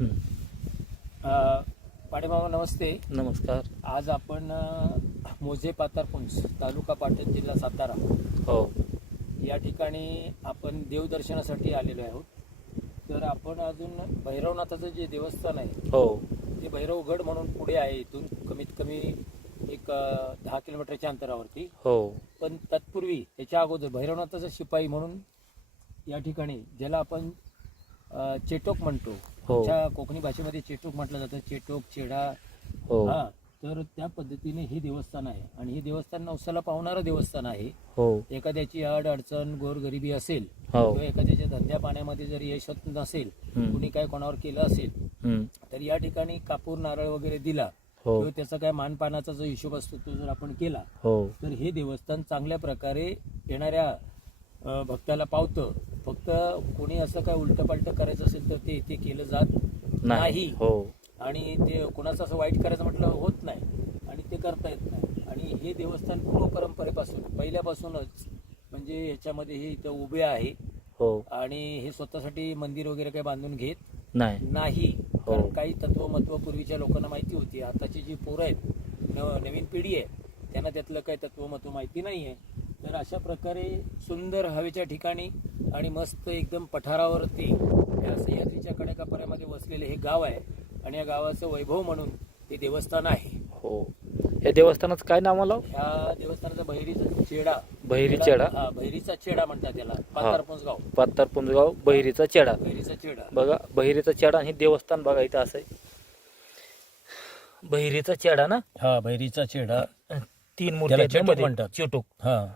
हं. पाडेमामा नमस्ते. नमस्कार. आज आपण मोजे पातारपुंज तालुका पाटण जिल्हा सातारा हो या ठिकाणी आपण देवदर्शनासाठी आलेलो आहोत. तर आपण अजून भैरवनाथाचं जे देवस्थान आहे हो ते भैरवगड म्हणून पुढे आहे. इथून कमीत कमी एक 10 किलोमीटरच्या अंतरावरती. हो पण तत्पूर्वी त्याच्या अगोदर भैरवनाथाचा शिपाई म्हणून या ठिकाणी ज्याला आपण चेटोक म्हणतो, हो. आमच्या कोकणी भाषेमध्ये चेटोक म्हटलं जातं. चेटोक, चेडा, हो हा. तर त्या पद्धतीने हे देवस्थान आहे आणि हे देवस्थान नवसाला पावणारं देवस्थान आहे. हो एखाद्याची अड अडचण गोरगरिबी असेल हो किंवा एखाद्याच्या धंद्या पाण्यामध्ये जर यश नसेल, हं. कुणी काय कोणावर केलं असेल, हं. तर या ठिकाणी कापूर नारळ वगैरे दिला हो किंवा त्याचा काय मानपानाचा जो हिशोब असतो तो जर आपण केला हो तर हे देवस्थान चांगल्या प्रकारे येणाऱ्या भक्ताला पावतं. फक्त कोणी असं काय उलटं पालटं करायचं असेल तर ते इथे केलं जात नाही. हो आणि ते कोणाचं असं वाईट करायचं म्हटलं होत नाही आणि ते करता येत नाही. आणि हे देवस्थान पूर्व परंपरेपासून पहिल्यापासूनच म्हणजे ह्याच्यामध्ये हे इथं उभे आहे हो आणि हे स्वतःसाठी मंदिर वगैरे काही बांधून घेत नाही. कारण काही तत्वमत्व पूर्वीच्या लोकांना माहिती होती. आताची जी पोरं आहेत, नवीन पिढी आहे, त्यांना त्यातलं काही तत्वमत्व माहिती नाही आहे. तर अशा प्रकारे सुंदर हवेच्या ठिकाणी आणि मस्त एकदम पठारावरती या सह्याद्रीच्या कडेकपाऱ्यामध्ये वसलेले हे गाव आहे आणि या गावाचं वैभव म्हणून हे देवस्थान आहे. हो या देवस्थानाचं काय नाव आलं? ह्या देवस्थानाचा बहिरीचा चेडा. बहिरी चेडा. हा, बहिरीचा चेडा म्हणतात त्याला. पातारपुंज गाव. पातारपुंज गाव बहिरीचा चेडा. बहिरीचा चेडा बघा बहिरीचा चेडा आणि देवस्थान बघा इथं असं आहे. बहिरीचा चेडा ना. हा, बहिरीचा चेडा. 3 मूर्ती आहेत चेटोक मध्ये. म्हणतात. चेटोक. हा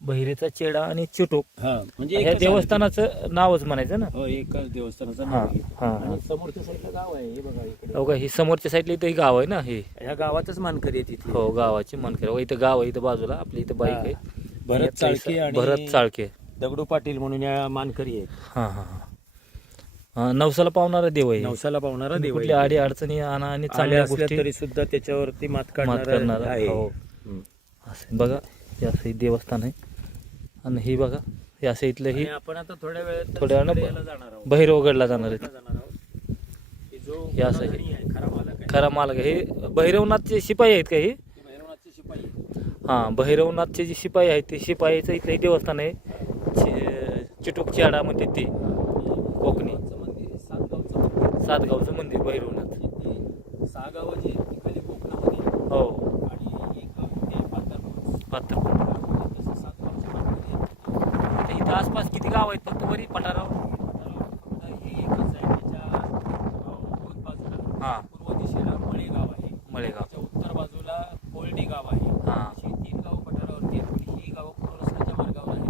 बहिरीचा चेडा आणि चेटोक. हा, म्हणजे ह्या एकच देवस्थानाचं नावच म्हणायचं ना. हो, एकाच देवस्थानाचं हा नाव आहे. हा आणि समोरच्या साईडला गाव आहे, हे बघा इकडे. हो का, ही समोरच्या साईडला इथं गाव आहे ना हे. ह्या गावातच मानकरी आहे तिथे. हो गावाची मनकर. हो इथं गाव आहे, इथं बाजूला आपली इथं बाईक आहे. भरत चाळके आणि भरत चाळके. दगडू पाटील म्हणून या मानकरी आहेत. हा हा हा. नवसाला पावणारा देव आहे. नवसाला पावणारा देव कुठली आहे. आडी अडचणी आणि आल्या चांगल्या असल्या गोष्टी तरी सुद्धा त्याच्यावरती मात मात काढणारा करणारा आहे. हो. हम्म. असं बघा हे असं देवस्थान आहे आणि हे बघा हे असं इथलं आणि हे आपण आता थोड्या वेळात थोड्या वेळानं याला जाणार आहोत. भैरवगडला जाणार आहे. जाणार आहोत. हे जो हे असं आहे. गुणधनी आहे, खरा मालक आहे. खरा मालक आहे. हे भैरवनाथचे शिपाई आहेत का हे? ते भैरवनाथचे शिपाई आहेत. हां भैरवनाथचे जे शिपाई आहेत ते शिपाईचं इथलं हे देवस्थान आहे. चिटूक चेडा म्हणते ते कोकणी. गावचं मंदिर आहे, सातगावचं मंदिर. सातगावचं मंदिर भैरवनाथ. ते 6 गावं जी आहेत ती खाली कोकणामध्ये हो आणि एक गाव ते पातारपुंज. पातारपुंज. तसं 7 गावच्या मानकरी आहेत. तर इथं आसपास किती गाव आहेत फक्त वरी पठारावर? फक्त हे एकच आहे. त्याच्या पूर्व बाजूला हां पूर्व दिशेला मळेगाव आहे. मळेगाव. त्याच्या उत्तर बाजूला कोळडी गाव आहे. हां अशी 3 गावं पठारावरती आहेत. पण ही गावं पूर्ण रस्त्याच्या मार्गावर आहेत.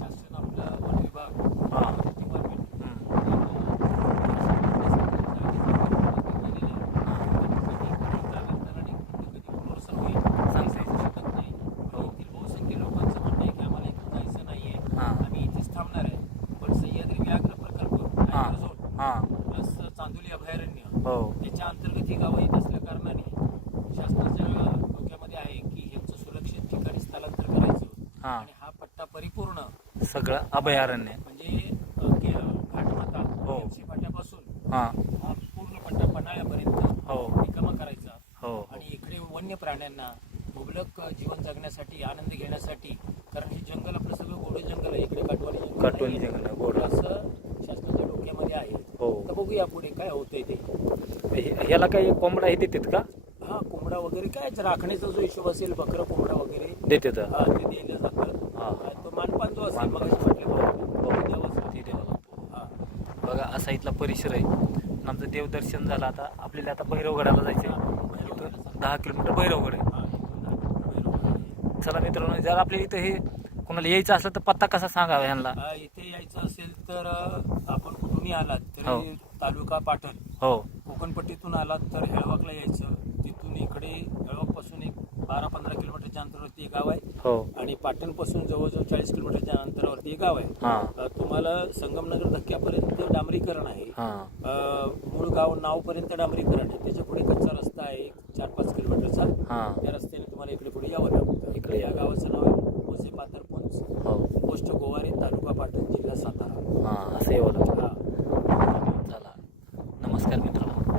शासन आपलं वन विभाग, हां डिपार्टमेंट बहुसंख्य लोकांचं म्हणणं आहे की आम्हाला इथून जायचं नाहीये, हां आम्ही इथेच थांबणार आहे. पण सह्याद्री व्याघ्र प्रकल्प टायगर झोन हां प्लस चांदोली अभयारण्य हो त्याच्या अंतर्गत ही गावं येत असल्या कारणाने शासनाच्या डोक्यामध्ये आहे की ह्यांचं सुरक्षित ठिकाणी स्थलांतर करायचं. हां आणि हा पट्टा परिपूर्ण सगळं अभयारण्य. म्हणजे घाटमाता हो. फाट्यापासून हां हा पूर्ण पट्टा पन्हाळ्यापर्यंत हो रिकामा करायचा. हो आणि इकडे वन्य प्राण्यांना मुबलक जीवन जगण्यासाठी, आनंद घेण्यासाठी, कारण हे जंगल आपलं सगळं गोडे जंगल आहे. इकडे काटवणी जंगल आहे, गोड. असं शासनाच्या डोक्यामध्ये आहे. हो. तर बघूया पुढे काय होतंय ते. ह्याला काही कोंबडा हे देतात का? हा, कोंबडा वगैरे काय राखण्याचा जो हिशोब असेल, बकरं कोंबडा वगैरे देतात. हा, ते दिलं जातं. हा. तो मानपान जो असेल मानपान. मगाशी म्हटल्याप्रमाणे, हो. तो द्यावाच लागतो. ते द्यावं लागतं. हा. बघा असा इथला परिसर आहे. आमचं देवदर्शन झालं. आता आपल्याला आता भैरवगडाला जायचं आहे. 10 किलोमीटर भैरवगड आहे. हा, बरोबर. चला मित्रांनो, जर आपल्या इथं हे कोणाला यायचं असलं तर पत्ता कसा सांगावा ह्यांना? इथे यायचं असेल तर आपण कुठूनही आलात हो. तरी तालुका पाटण, हो कोकणपट्टीतून आलात तर हेळवाकला यायचं. तिथून इकडे हेळवाकपासून एक 12-15 किलोमीटरच्या अंतरावरती एक गाव आहे. हो आणि पाटणपासून जवळजवळ 40 किलोमीटरच्या अंतरावरती एक गाव आहे. हां तुम्हाला संगमनगर धक्क्यापर्यंत डांबरीकरण आहे. हां मूळ गाव नावपर्यंत डांबरीकरण आहे. त्याच्या पुढे कच्चा रस्ता आहे 4-5 किलोमीटरचा. हां त्या रस्त्याने तुम्हाला इकडे पुढे यावं लागतं. इकडे या गावाचं नाव आहे मोजे पातारपुंज, हो पोस्ट गोवारे, तालुका पाटण, जिल्हा सातारा. हां असं यावं लागतं. हा.